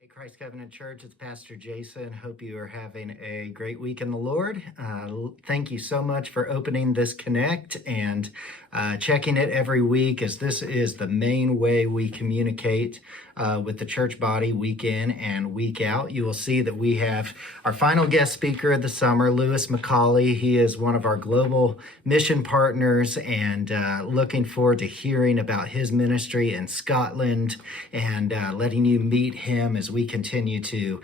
Hey, Christ Covenant Church, it's Pastor Jason. Hope you are having a great week in the Lord. Thank you so much for opening this Connect and checking it every week, as this is the main way we communicate with the church body week in and week out. You will see that we have our final guest speaker of the summer, Lewis McCauley. He is one of our global mission partners, and looking forward to hearing about his ministry in Scotland and letting you meet him as we continue to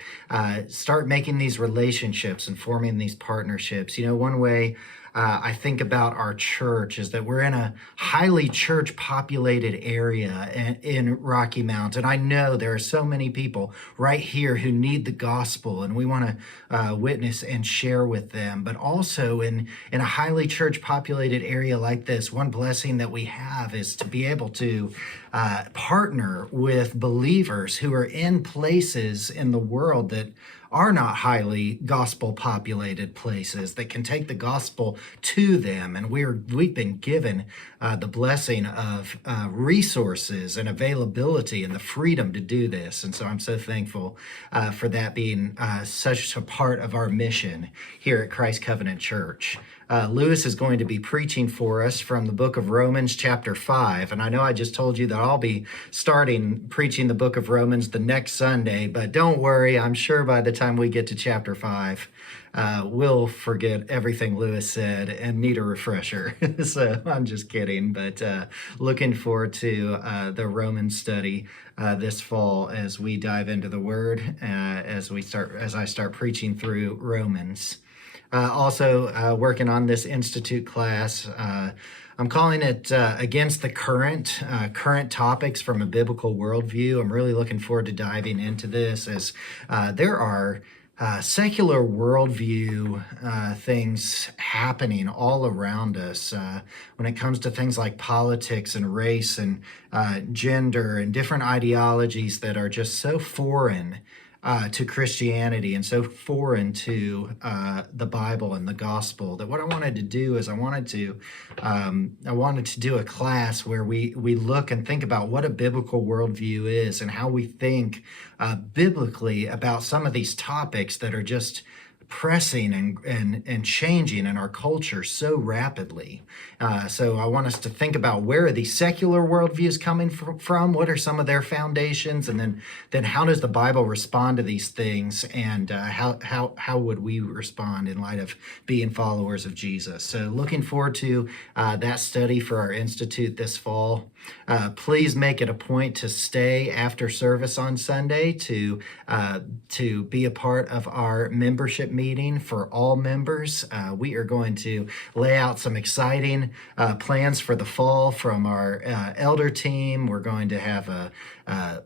start making these relationships and forming these partnerships. You know, one way I think about our church is that we're in a highly church populated area in Rocky Mount. And I know there are so many people right here who need the gospel, and we want to witness and share with them. But also in a highly church populated area like this, one blessing that we have is to be able to partner with believers who are in places in the world that are not highly gospel populated places, that can take the gospel to them. And we've been given the blessing of resources and availability and the freedom to do this. And so I'm so thankful for that being such a part of our mission here at Christ Covenant Church. Lewis is going to be preaching for us from the book of Romans chapter 5. And I know I just told you that I'll be starting preaching the book of Romans the next Sunday, but don't worry, I'm sure by the time we get to chapter 5, we'll forget everything Lewis said and need a refresher. So I'm just kidding, but looking forward to the Roman study this fall as we dive into the Word, as I start preaching through Romans. Also working on this Institute class. I'm calling it Against the Current Topics from a Biblical Worldview. I'm really looking forward to diving into this, as there are secular worldview things happening all around us when it comes to things like politics and race and gender and different ideologies that are just so foreign to Christianity and so foreign to the Bible and the gospel, that what I wanted to do is I wanted to do a class where we look and think about what a biblical worldview is and how we think biblically about some of these topics that are just pressing and changing in our culture so rapidly. So I want us to think about, where are these secular worldviews coming from? What are some of their foundations? And then how does the Bible respond to these things? And how would we respond in light of being followers of Jesus? So looking forward to that study for our Institute this fall. Please make it a point to stay after service on Sunday to be a part of our membership meeting for all members. We are going to lay out some exciting plans for the fall from our elder team. We're going to have a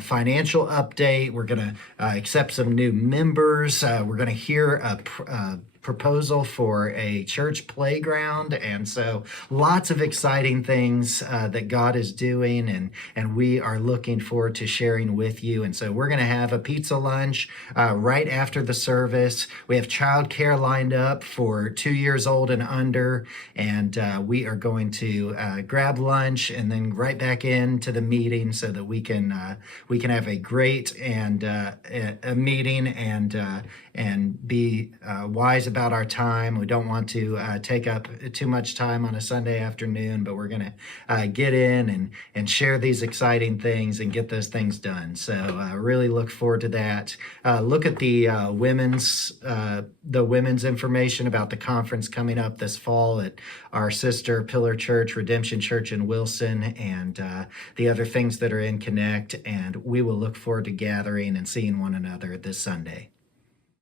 financial update. We're going to accept some new members. We're going to hear a proposal for a church playground, and so lots of exciting things that God is doing, and we are looking forward to sharing with you. And so we're going to have a pizza lunch right after the service. We have childcare lined up for 2 years old and under, and we are going to grab lunch and then right back into the meeting so that we can have a great and a meeting and be wise about our time. We don't want to take up too much time on a Sunday afternoon, but we're going to get in and share these exciting things and get those things done. So really look forward to that. Look at the women's information about the conference coming up this fall at our sister Pillar Church, Redemption Church in Wilson, and the other things that are in Connect. And we will look forward to gathering and seeing one another this Sunday.